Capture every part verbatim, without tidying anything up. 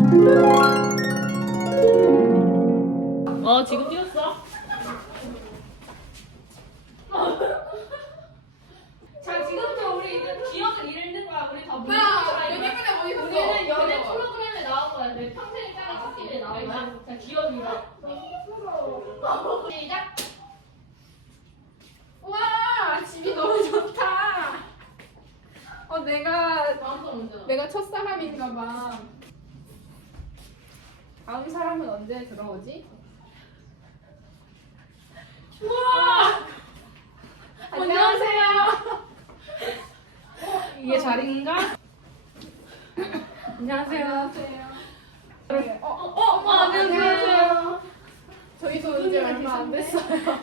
어 지금 뛰었어? 자 지금부터 우리 이제 기억을 잃는 거야. 우리 다 모르는 거야. 연예인에 어디 갔어? 우리는 연애 프로그램에 나온 거야. 내 평생에 짜리 스킬에 나온 거야. 자 기억 잃어. 시작. 와 집이 너무 좋다. 어 내가 다음 사람 먼저. 내가 첫사람인가 봐. 다음 사람은 언제 들어오지? 우와. 안녕하세요. 이게 자리인가? 안녕하세요. 안녕하세요. 어, 어, 어, 안녕하세요. 저희도 이제 얼마 안 됐어요.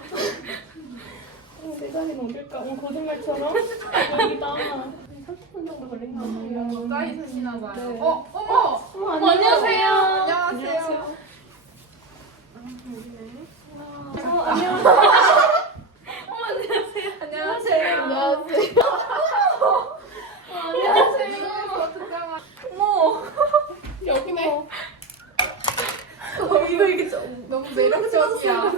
내 자리는 어딜까? 어, 거짓말처럼? 여기다. 삼십 분 정도 걸린 거 같아요. 가까이 사시나 봐요. 네. 어 어머. 어, 안녕하세요. 안녕하세요. 어, 안녕하세요. 안녕하세요. 안녕하세요. 안녕하세요. 어떡하나. 어머. 여기네. 어, 이거 이게 좀 너무 매력적이야.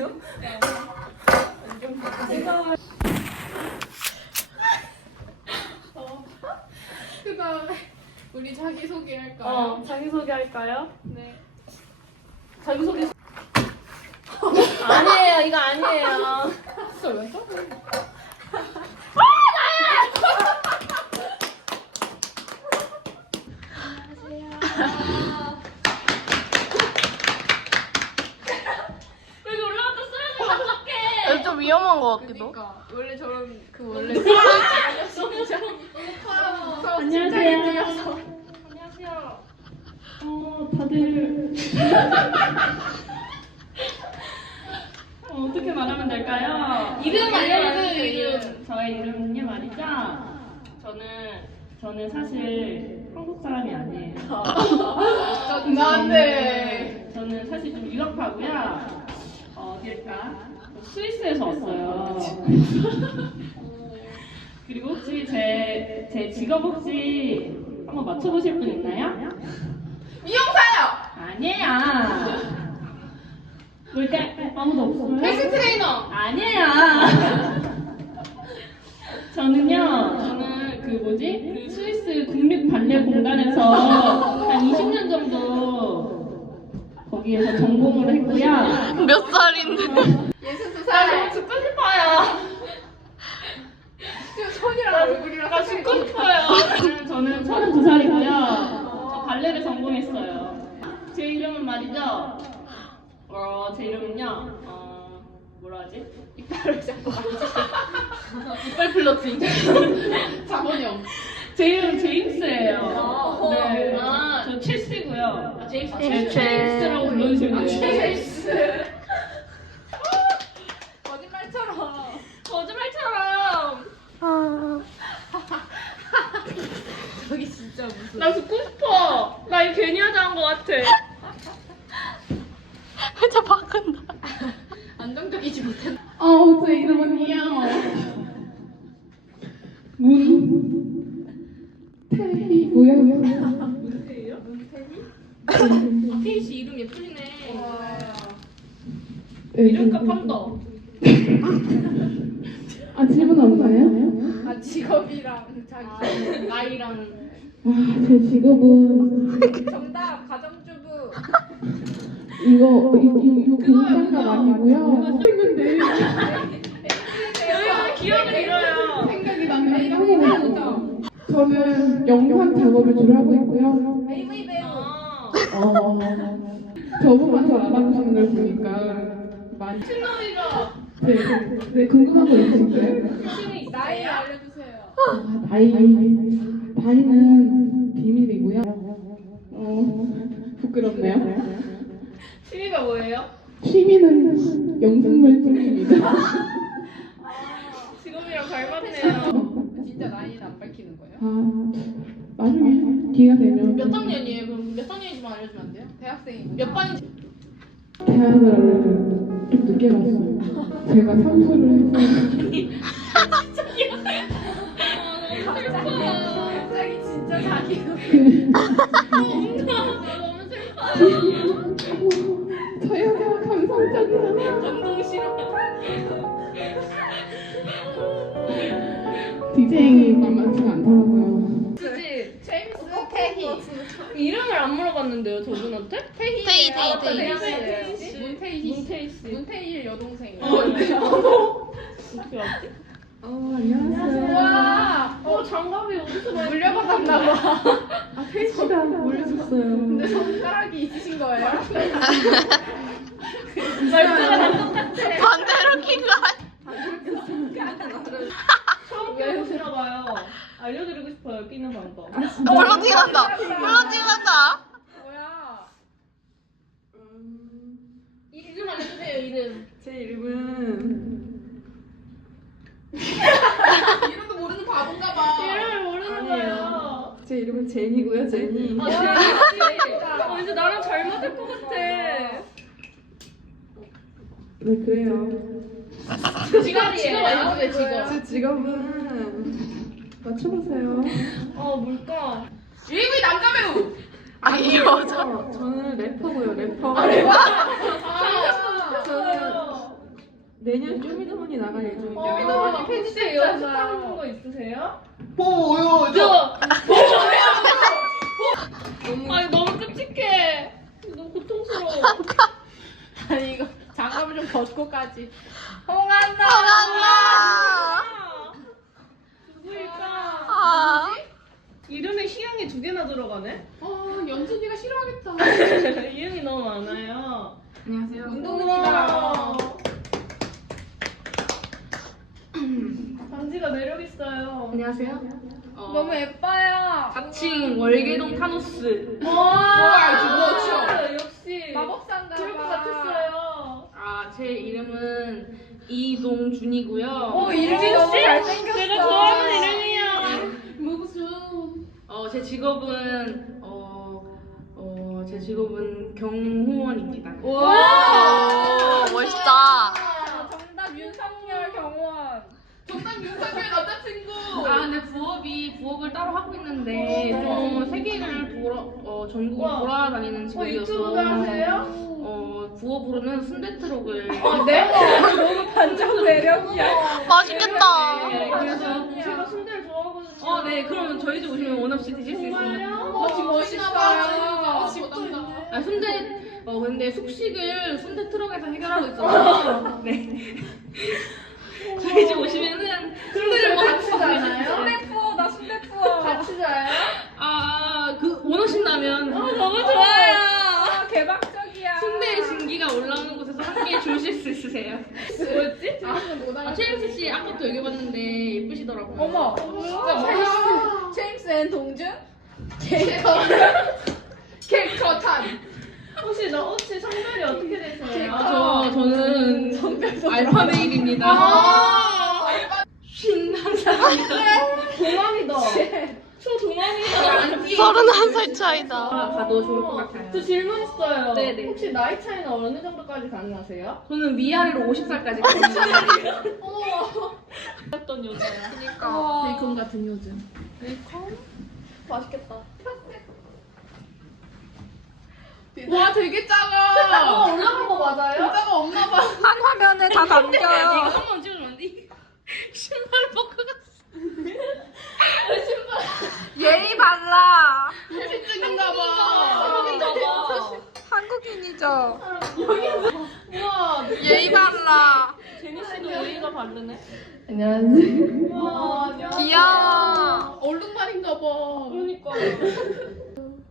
제가 그다음에 우리 자기 소개할까요? 어, 자기소개 할까요? 네. 자기소개. 아니에요, 이거 아니에요. 진짜 왜 또? 여기 올라갔다 쓰러지면 어떡해. 좀 위험한 것 같기도. 그러니까 원래 저런 그 원래 안녕하세요. 안녕하세요. 어, 다들. 어, 어떻게 말하면 될까요? 이름 알려주세요, 이름. 저의 이름은요, 말이죠. 저는, 저는 사실 한국 사람이 아니에요. 나한테 저는 사실 좀 유학파고요. 어, 어딜까? 스위스에서 왔어요. 그리고 혹시 제, 제 직업 혹시 한번 맞춰보실 분 있나요? 미용사요. 아니에요. 뭘까? 아무도 없어요? 헬스 트레이너. 아니에요. 저는요, 저는 그 뭐지? 그 스위스 국립 발레 공단에서 한 이십 년 정도 거기에서 전공을 했고요. 몇 살인데? 예순두 나 살. 너무 죽고 싶어요. 지금 손이랑 얼굴이랑 나 죽고 싶어요. 저는 서른두 살이고요. 저 발레를 전공했어요. 제 이름은 말이죠. 어, 제 이름은요. 어, 뭐라 하지? 이빨을 자꾸 만지시. 이빨 플러팅. 장원영. 제 이름 제임스예요. 아, 네. 아. 저 첼시고요. 아, 제임스. 첼시. 제임스라고 불러주시면 돼요. 첼시. 거짓말처럼. 거짓말처럼. 아, 저기 진짜 무슨. 나 죽고 싶어. 나 이거 괜히 하자 한 것 같아. 진짜 바꾼다. 안정적이지 못한. 어, 제 이름은요. 문태희고요. 문세예요? 문태희? 태희 씨 이름 예쁘시네. 네, 이름값 한더. 아, 질문 없나요? 아 직업이랑 자기. 아, 나이랑. 아, 제 직업은 정답 가정주부. 이거, 이거, 이거 공장갑 아니고요. 근데 여기서 기억을 잃어요. 생각이 나면 하고 저는 영상 작업을 주로 하고 있고요. 에이브이 배우. 아, 어, 저분만 잘 알아보시는 걸 보니까 많이. 신놈이죠. 네, 네, 궁금한 거 있으실까요? 신이 나이 있어요? 알려주세요. 아, 나이, 나이는 비밀이고요. 어, 부끄럽네요. 취미가 뭐예요? 취미는 영상물 찍기입니다. 직업이랑 닮았네요. 진짜 나이는 안 밝히는 거예요? 아, 나중에 기회가 되면 몇 학년이에요? 그럼 몇 학년인지만 알려주면 안 돼요? 대학생이고. 몇 반인지? 대학을 좀 늦게 갔어요. 제가 삼수를 해서 갑자기 진짜 자기. 너무 저희가 감성적이잖아요. 감동 싫어. 디제잉이 만만치가 않더라고요. 그지? 제임스 태희. 이름을 안 물어봤는데요, 저분한테? 태희. 태희, 아, 태희, 태희. 태희 씨. 문태희 씨. 문태희 씨. 문태희 여동생이요. 어떻게 알지? 어, 안녕하세요. 와. 어, 장갑이 어디서 많이 물려받았나 봐. 아, 태희 씨가 몰려줬어요. 근데 손가락이 있으신 거예요? 말투가 다 똑같아. 반대로 킨 거 아니야? 처음 보시나 봐요. 알려드리고 싶어요, 끼는 방법. 플로팅 한다. 플로팅 한다. 뭐야? 이름 알려주세요, 이름. 제 이름은 이름도 모르는 바본가 봐. 이름을 모르는 거예요. 제 이름은 제니고요, 제니. 아, 제니. 어, 이제 나랑 잘 맞을 것 같아. 네, 그래요. 지갑, 지갑 알려주세요, 지갑. 제 직업은 맞춰보세요. 어, 뭘까? 유이구이 남자 배우. 아니 여자. 저, 저는 래퍼고요, 래퍼. 아, 저는 내년 쇼미더머니 나갈 예정이에요. 쇼미더머니 팬티 때 연습하는 거 있으세요? 보여. 저! 아니, 너무 끔찍해. 너무 고통스러워. 아니 이거 장갑을 좀 벗고까지. 홍한나. 홍한나. 누구일까? 아. 이름에 희양이 두 개나 들어가네? 어 연준이가 싫어하겠다. 이름이 너무 많아요. 안녕하세요. 운동이다. 반지가 매력있어요. 안녕하세요. 너무 예뻐요. 자칭 월계동 타노스. 와, 그거 역시. 마법사인가 그럴 것 봐. 같았어요. 아, 제 이름은 이동준이고요. 어 이름이 너무 잘생겼어. 내가 좋아하는 이름이야. 무슨 어, 제 직업은 어, 어, 제 직업은 경호원입니다. 와. 오, 멋있다. 아, 정답 윤석열 경호원. 정답 윤석열 남자친구. 아, 근데 부업이 부업을 따로 하고 있는데 좀 세계를 돌아 어, 전국을 우와. 돌아다니는 어, 직업이어서 유튜브도 하세요? 어, 부업으로는 순대 트럭을 네? 너무 반전 매력이야. 맛있겠다. 네, 그래서 제가 순대를 좋아하거든요. 어, 네, 그럼 저희 집 오시면 원 없이 드실 수 있습니다. 정말요? 어, 지금 멋있어요. 집도 있네. 아, 순대 어 근데 숙식을 순대 트럭에서 해결하고 있어서 네. 저희 집 오시면은 순대를 같이 가나요? 순대 푸어 나 순대 푸어. 같이 자요? 아, 그 원하신다면 어, 너무 좋아요. 아 개박적이야. 순대의 진기가 올라오는 곳에서 함께 주실 수 있으세요. 뭐였지? 아, 최영수 씨 아까도 얘기해봤는데 예쁘시더라고요. 어머. 진짜 제임스 제임스 앤 동준? 캐릭터 캐릭터 탄. 혹시 너 혹시 성별이 어떻게 되세요? 아, 저 저는 알파메일입니다. 아. 신난 사람이다. 동안이다. 초동안이다. 서른한 살 차이다. 아, 가도 좋을 것 같아요. 저 질문 있어요. 네네. 혹시 나이 차이는 어느 정도까지 가능하세요? 저는 위아래로 오십 살까지 갑니다. 어떤 여자야? 그니까. 베이컨 같은 요즘. 맛있겠다. 와 되게 작아. 어, 올라간 거 맞아요? 여자가 없나 봐. 한 화면에 다 이거 담겨요. 한번 찍어주면 안 돼? 신발 벗고 갔어. 예의 발라. 찍은가 봐. 봐. 한국인이죠. 우와, 예의 발라. 제니 씨도 예의가 바르네. 안녕하세요. 우와, 안녕. 귀여워. 얼룩말인가 봐. 그러니까요.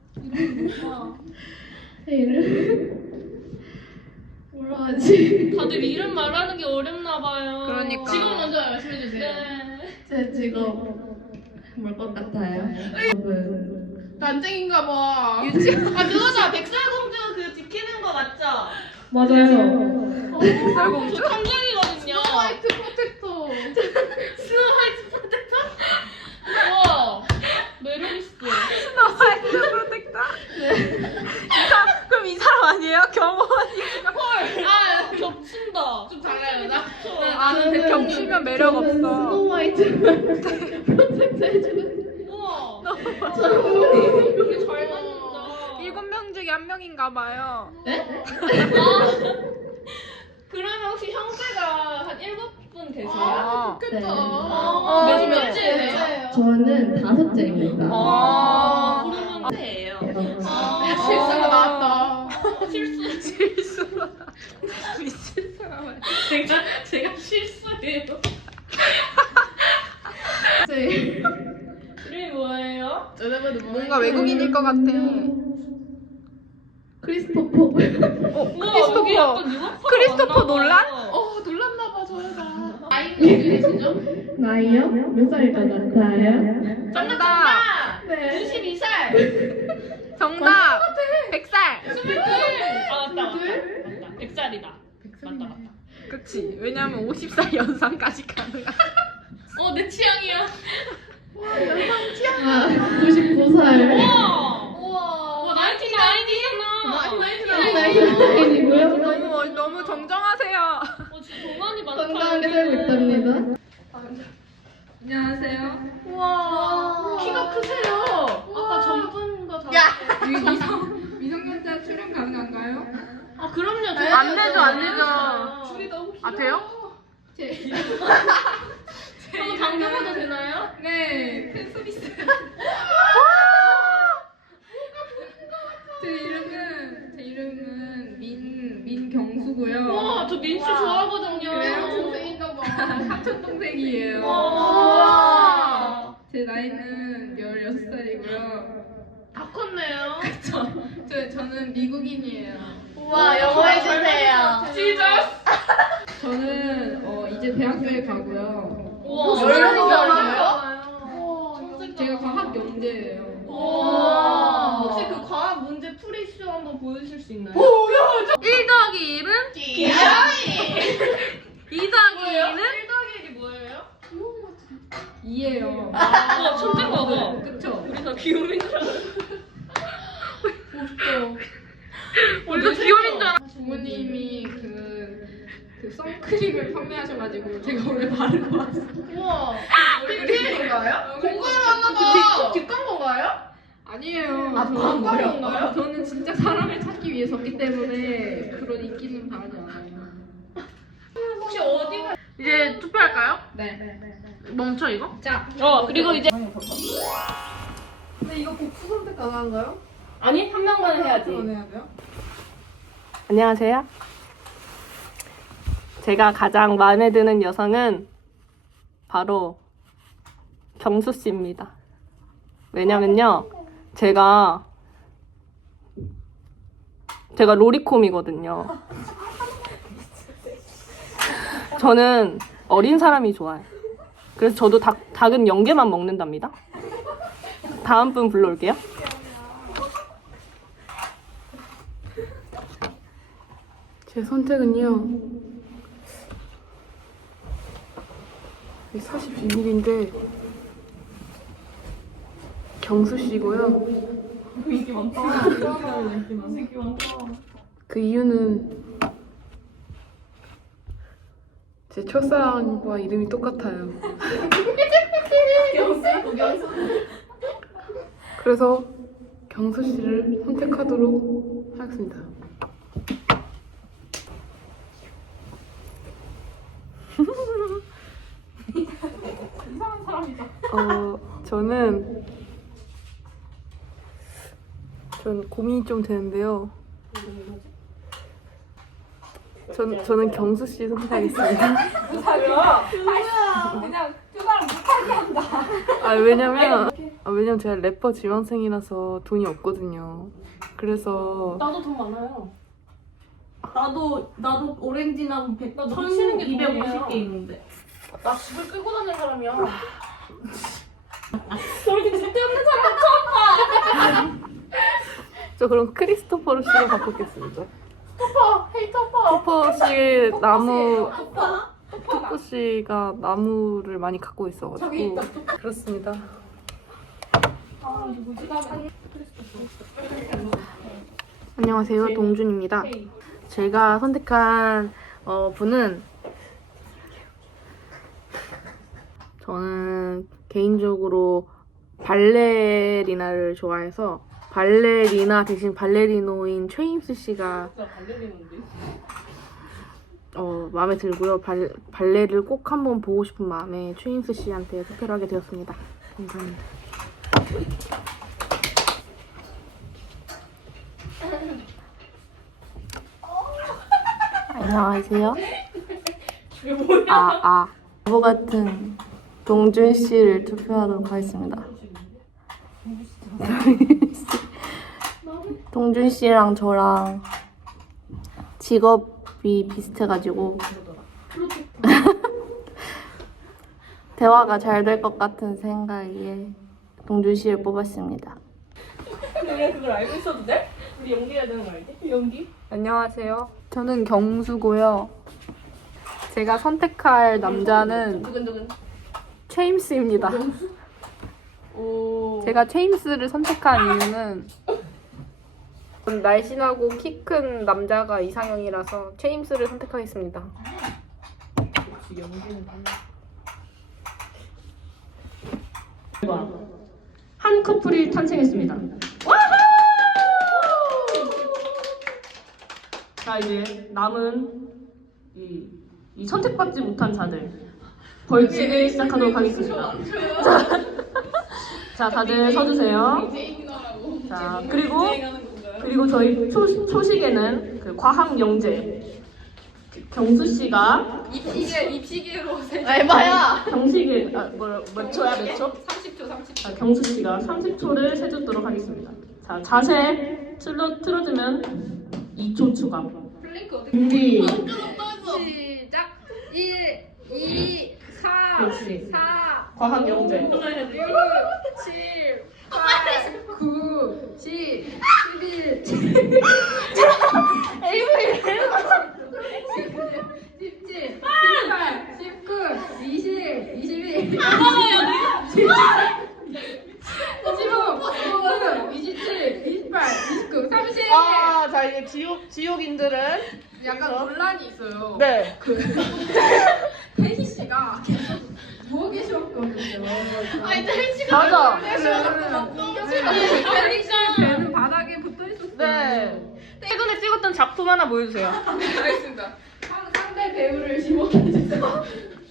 제 이름 뭐라 하지? 다들 이름 말하는 게 어렵나 봐요. 그러니까. 지금 먼저 말씀해 주세요. 네. 제 직업 뭘 것 같아요? 직업은 난쟁인가 봐. 아, 그거죠. 백설공주 그 지키는 거 맞죠? 맞아요. 백설공주? 저 탐정이거든요. 화이트 프로텍터. 스노우화이트 프로텍터? 우와, 매력있어. 화이트 프로텍터? 이 사람, 그럼 이 사람 아니에요? 경호원이가. 아, 겹친다. 좀 달라요 나. 나는 백 겹치면 매력 없어. 스노우화이트 프로텍트 해주고 우와, 너무 되게 잘 맞는다. 일곱 명 명 중에 한 명인가 봐요. 그러면 혹시 형제가 한 일곱 분 계세요? 아, 좋겠다. 어, 몇 명째예요? 저는 다섯째입니다. 아, 그러면 형제예요. 아, 실수가 나왔다. 실수. 실수. 미친 사람. 제가 제가 실수예요. 네. 이름이 뭐예요? 뭔가 외국인일 것 같아. 크리스토퍼. 어, 크리스토퍼. 크리스토퍼 놀란? 어, 놀랐나봐, 저희가. 아이는 어디 계시죠? 나이요? 몇 살일 것 같아요? 정답. 네. 이십이 살. 정답. 백 살. 아 맞다 맞다. 맞다. 백 살이다. 맞다 맞다. 그치. 왜냐면 오십 살 연상까지 가능한. 어 내 취향이야. 아, 구십구 살. 우와. 우와. 와 나인티 나인이잖아. 나이고요. 너무 너무 정정하세요. 어 진짜 동안이 많다. 건강하게 살고 있답니다. 안녕하세요. 우와. 키가 크세요. 아까 전분과 다르게. 미성 미성년자 출연 가능한가요? 아 그럼요. 안 되죠, 안 되죠. 줄이 너무 길어. 아 돼요? 제, 한번 당겨봐도 되나요? 네, 팬 서비스. 제 이름은 제 이름은 민 민경수고요. 와, 저 민씨 좋아하거든요. 그래요? 동생인가 봐. 사촌 동생이에요. 와. 제 나이는 열여섯 살이고요. 다 컸네요. 저 저는 미국인이에요. 우와, 영어 해주세요. 지저스. 저는 어 이제 대학교에 가고요. 우와, 열여섯 살이에요? 제가 과학 영재예요. 우와. 혹시 그 과학 문제 풀이쇼 한번 보여주실 수 있나요? 일 더하기 일은? 귀여이. 이 더하기 일은? 일 더하기 일이 뭐예요? 이예요. 와, 천재인가 봐. 그쵸? 우리 다 귀요민 줄 알았어. 우리도 귀요민 줄 알아. 부모님이 그, 그 선크림을 판매하셔가지고 제가 오늘 바르고 왔어요. 우와. 핑크인가요? 공부를 하나 봐. 뒷광고인가요? 아니에요. 아, 저는- 광고인가요? 저는 진짜 사람을 찾기 위해 섰기 때문에 그런 인기는 바라지 않아요. 혹시 어디가? 이제 투표할까요? 네. 멈춰 이거? 어, 그리고 이제. 근데 이거 복수 선택 가능한가요? 아니, 한 명만 해야지. 안 해야 돼요? 안녕하세요. 제가 가장 마음에 드는 여성은 바로 경수 씨입니다. 왜냐면요, 제가 제가 로리콤이거든요. 저는 어린 사람이 좋아요. 그래서 저도 닭, 닭은 연계만 먹는답니다. 다음 분 불러올게요. 제 선택은요. 사실 비밀인데 경수 씨고요. 인기 많다. 인기 많다. 그 이유는 제 첫사랑과 이름이 똑같아요. 그래서 경수 씨를 선택하도록 하겠습니다. 어, 저는 전 고민이 좀 되는데요. 전, 저는 경수 씨 선택하겠습니다. 그냥 투자를 못하게 한다. 아, 왜냐면, 아, 왜냐면 제가 래퍼 지망생이라서 돈이 없거든요. 그래서, 나도 돈 많아요. 나도 나도 오렌지나 백 천이백오십 개 있는데. 나 집을 끌고 다니는 사람이야. 저렇게 쓸데없는 사람 처음 봐. 저 그럼 크리스토퍼 씨로 바꾸겠습니다. 토퍼, 헤이 토퍼. 토퍼 씨 나무, 토퍼 씨가 나무를 많이 갖고 있어가지고. 그렇습니다. 안녕하세요, 동준입니다. 제가 선택한 어, 분은 저는 개인적으로 발레리나를 좋아해서 발레리나 대신 발레리노인 최임수 씨가 어, 마음에 들고요. 발, 발레를 꼭 한번 보고 싶은 마음에 최임수 씨한테 투표를 하게 되었습니다. 감사합니다. 안녕하세요. 아, 아. 바보 같은 동준 씨를 투표하도록 하겠습니다. 동준 씨랑 저랑 직업이 비슷해가지고 대화가 잘 될 것 같은 생각에 동준 씨를 뽑았습니다. 우리가 그걸 알고 있어도 돼? 우리 연기해야 되는 거 알지? 연기? 안녕하세요. 저는 경수고요. 제가 선택할 남자는 두근두근. 체임스입니다. 오. 제가 체임스를 선택한 이유는 날씬하고 키 큰 남자가 이상형이라서 체임스를 선택하겠습니다. 한 커플이 탄생했습니다. 자, 이제 남은 이, 이 선택받지 못한 자들 벌칙을 시작하도록 하겠습니다. 자, 자, 다들 서주세요. 자, 그리고 그리고 저희 초, 초식에는 그 과학 영재 경수 씨가 입시계 입시계로 세. 에바야. 경식에 아, 뭐, 몇 초야 몇 초? 삼십 초 삼십 초. 자, 경수 씨가 삼십 초를 세주도록 하겠습니다. 자, 자세 틀어 틀어주면 이 초 추가. 플랭크 어떻게? 준비. 시작. 일, 이, 사, 그렇지. 사, 과학 영재. 육, 칠, 팔, 구, 십, 십일, 십칠, 십팔, 십구, 이십, 이십일, 이십오, 이십칠, 이십팔, 이십구, 삼십. 아, 자 이제 지옥 지옥인들은 약간 논란이 있어요. 네. 혜희 씨가 계속 누워 계셨거든요. 아니, 혜희 씨가 맞아. 혜희 씨의 배는 바닥에 붙어 있었어요. 네. 최근에 찍었던 작품 하나 보여주세요. 알겠습니다. 상- 상대 배우를 지목해 주세요.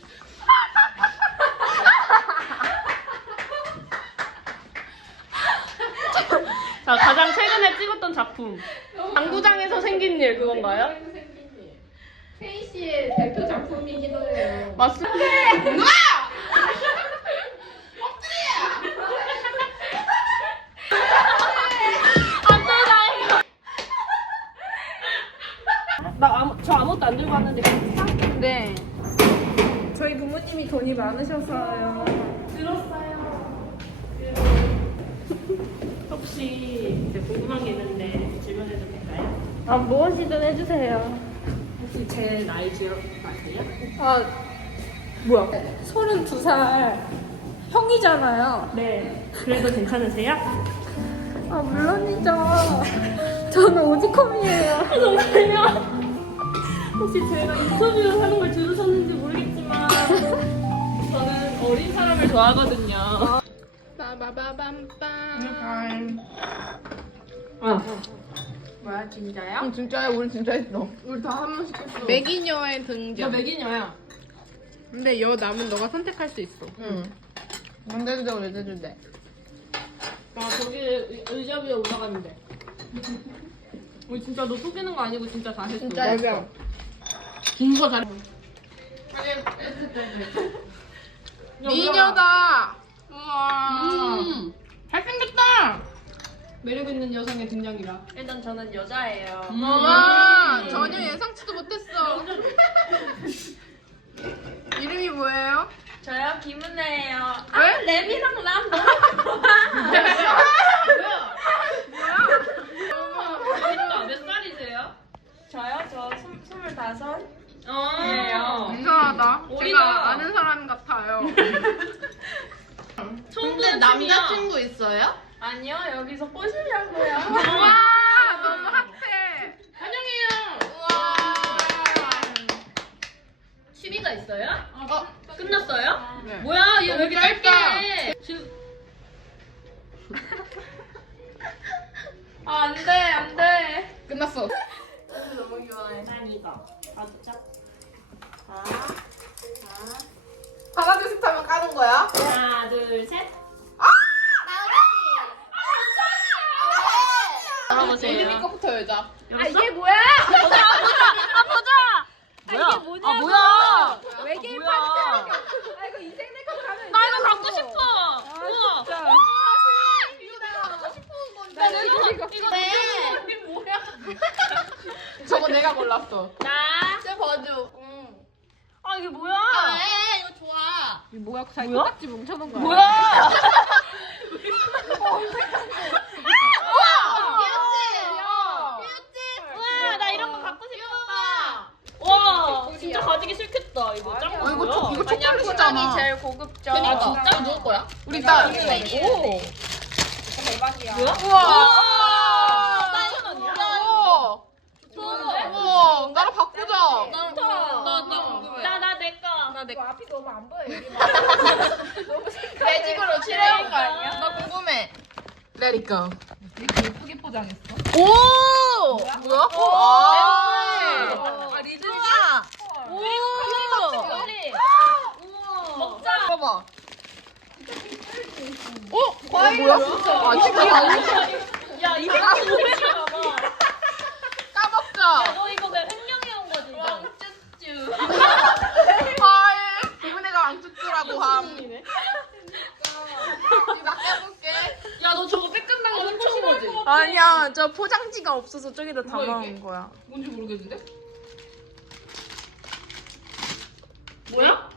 자, 가장 최근에 찍었던 작품. 당구장에서 생긴 일 그건가요? 혜희 씨의 대표 작품이기도 해요. 맞습니다. 나 아무, 저 아무것도 안 들고 왔는데 네. 저희 부모님이 돈이 많으셔서요. 들었어요. 혹시 이제 궁금한 게 있는데 질문해도 될까요? 아, 무엇이든 해주세요. 혹시 제 나이 기억 아세요? 아, 뭐야? 서른두 살 형이잖아요. 네. 그래도 괜찮으세요? 아, 물론이죠. 저는 오지컴이에요. 정말요? 혹시 제가 인터뷰 하는 걸 들으셨는지 모르겠지만 저는 어린 사람을 좋아하거든요. 빠바바밤빰. 아, 뭐야 진짜야? 응, 진짜야. 우리 진짜 했어. 우리 다 한 명씩 했어. 매기녀의 나 등장. 맥이녀야. 근데 여 남은 너가 선택할 수 있어. 응. 언제든지 언제든지. 나 저기 의- 의자 위에 올라가면 돼. 우리 진짜 너 속이는 거 아니고 진짜 다 했어. 맞아. 긴거 잘. 미녀다. 우와. 음. 잘생겼다. 매력 있는 여성의 등장이라. 일단 저는 여자예요. 와, 전혀 예상치도 못했어. 이름이 뭐예요? 저요? 김은혜예요. 왜? 랩이랑 람 그러니까 몇 살이세요? 저요? 저 스물- 스물다섯? 어. 이상하다. 어리다. 제가 아는 사람 같아요. 처음 근데 보는 남자친구 있어요? 아니요, 여기서 꼬시려고요. 와, 너무 핫해. 환영해요. 우와. 취미가 있어요? 어, 끝났어요? 네. 뭐야, 얘 왜 이렇게 짧다. 짧게 해? 지- 끝났어. 난 이거. 봐주자. 자, 하나 둘 셋 하면 까는 거야? 하나, 둘, 셋. 예림이 거부터 열자. 아 이게 뭐야? 뭐야? 아 뭐야? 외계인 뭐야? 파티. 아 이거 인생 내거 가면. 나 이거 갖고 싶어. 우와. 나 내가 이거 저거 내가 골랐어. 자, 진짜 봐줘. 아 이게 뭐야? 이거 좋아. 이거 뭐야? 자기 뭐야? 깍지 뭉쳐놓은 거야. 뭐야? 우와 나 이런 거 갖고 싶었다. 와 진짜 가지기 싫겠다 이거. 짱 어, 이거 뭐야? 초, 이거 초콜릿이잖아. 제일 고급져. 아 진짜 누구 거야? 우리 딸. 오. 대박이야. 뭐야? 우와. 천 원이야? 우와. 우와. 나랑 바꾸자. 나나 궁금해. 나나 내 거. 나 내거 앞이 너무 안 보여. 여기 매직으로 칠해온 거 아니야? 나 궁금해. Let it go. 예쁘게 포장했어. 오. 뭐야? 아. 아 리즈. 오. 빨리. 먹자. 봐봐. 어? 과일이야? 뭐야? 아, 진짜 야 이거 뭐야? 봐봐. 까먹자. 너 이거 왜 횡령해 온 거지? 왕쭈쭈. 과일. 이분애가 왕쭈쭈라고 함. 나 깨볼게. 야 너 저거 뺏긴다는 거 훔쳐온 거지? 아니야, 저 포장지가 없어서 저기다 담아온 거야. 뭔지 모르겠는데? 뭐야?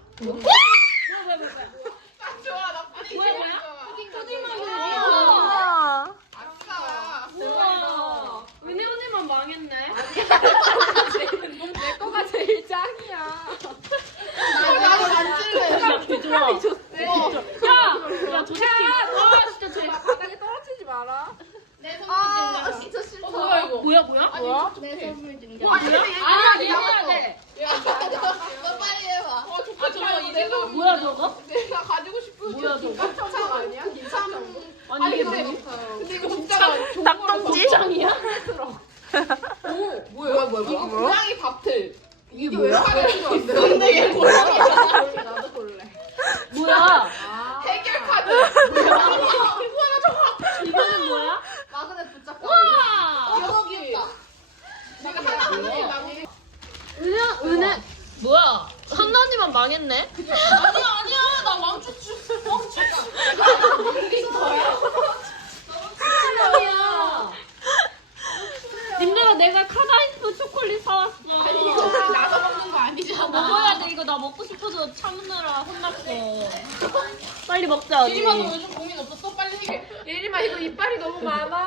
좋아, 나 푸딩 뭐야, 제일 뭐야? 좋아. 푸딩만 우와. 아싸. 우와. 은혜 언니만 망했네. 내 거가 제일 짱이야. 나도 만질래. 개 좋아. 야, 야, 저 새끼. 아, 진짜 쟤. 바닥에 떨어뜨리지 마라. 아, 진짜 싫다. 뭐야 이거? 뭐야 뭐야? 뭐야? 내 선물 증정. 아니, 근데 아니야, 얘 해야 돼. 너 빨리 해봐. 어, 아, 저거 이거 뭐야 저거? 내가 가지고 싶은 뭐야, 게 저거? 김참 아니야? 김참. 아니 이게 근데, 뭐지? 근데 이거 진짜 낙동지? 짱이야? 오, 뭐야, 뭐야, 뭐야? 이거 고양이 밥틀. 이게 뭐야? 근데 얘 고양이 나도 볼래. 뭐야? 해결 카드. 이거는 뭐야? 마그넷 붙잡고. 와! 이거 귀엽다. 내가 하나 하나 나중에. 은혜 은혜 뭐야? 선나 언니만 망했네? 아니야, 아니야. 나 왕쭈쭈. 왕쭈쭈. 뭐야? 님들아 내가 카다이프 초콜릿 사왔어. 아니, 이거 나도 먹는 거 아니잖아. 먹어야 돼 이거 나 먹고 싶어서 참느라 혼났어. 빨리 먹자 언니. 예림아, 너 요즘 고민 없었어? 빨리 해결. 예림아 이거 이빨이 너무 많아.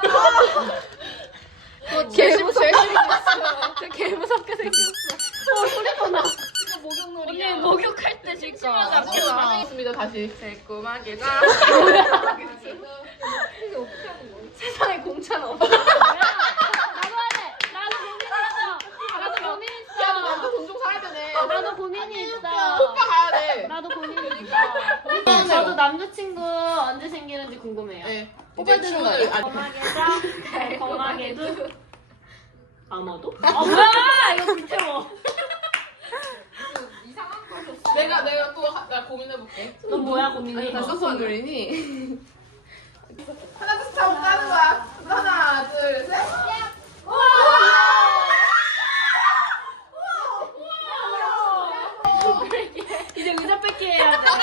너 제일 제일 저 개 무섭게 생겼어. 언니 목욕할 때 진짜 하겠습니다, 다시. 달콤하게 가. 세상에 공짜는 없어. 나도 할래. 나도 고민했어. 나도 야, 너 고민했어. 남자 돈 좀 사야 되네. 나도 고민이 있어. 오빠 가야 돼. 나도 고민이 있어. 저도 남자친구 언제 생기는지 궁금해요. 네. 뽑아야 이제 되는 친구들. 거예요? 아니, 건강하게자 건강하게도 아마도? 아 뭐야 이거 불태워. 내가 내가 또 나 고민해 볼게. 너 뭐야 고민이? 무슨 그리니? 하나 둘 셋 하고 까는 거야. 하나 둘 셋. 이제 의자 뺏기 해야 돼.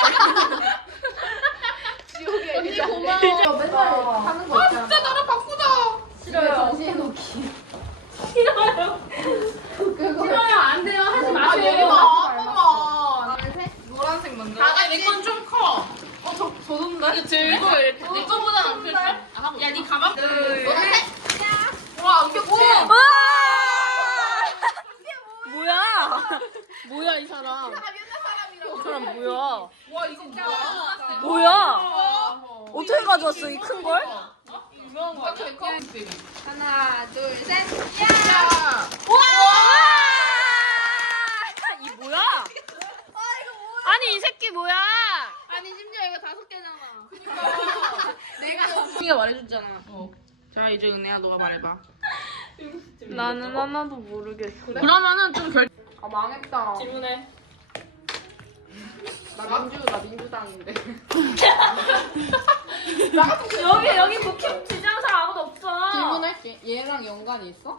지옥의 언니 고마워. 맨날 하는 거 아 있잖아. 진짜 나랑 바꾸자. 싫어요. 정신해놓기. 싫어요. 싫어요 안 돼요 하지 아 마세요. 예림아 한번만. 노란색 먼저. 다 같이. 내건 좀 커. 어저 저던데? 들고 이렇게. 내 거보다 안 클걸? 야네 가방. 둘, 너가 셋. 와 이게 뭐야? 뭐야? 뭐야 이 사람? 이 사람 뭐야? 와 이거 뭐야? 뭐야? 어떻게 가져왔어 이 큰 걸? 유명한 거 같아. 하나, 둘, 셋. 야. 이 뭐야? 아니 이 새끼 뭐야? 아니 심지어 이거 다섯 개잖아. 내가 우리가 말해줬잖아. 어. 자 이제 은혜야 너가 말해봐. 나는 하나도 모르겠어. 그러면은 좀 결. 아 망했다. 질문해. 나 민주 나 민주당인데. 여기 여기 국힘 지지하는 사람 아무도 없어. 질문할게. 얘랑 연관이 있어?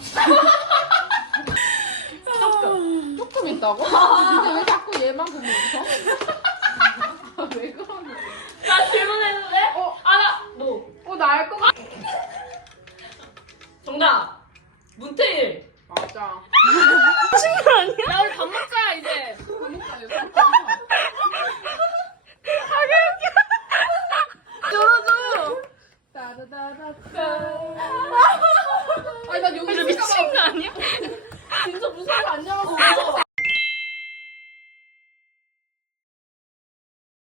조금. 조금 있다고? 근데 왜 자꾸 얘만 보면 웃어? 왜 그러는 거야? 나 질문했는데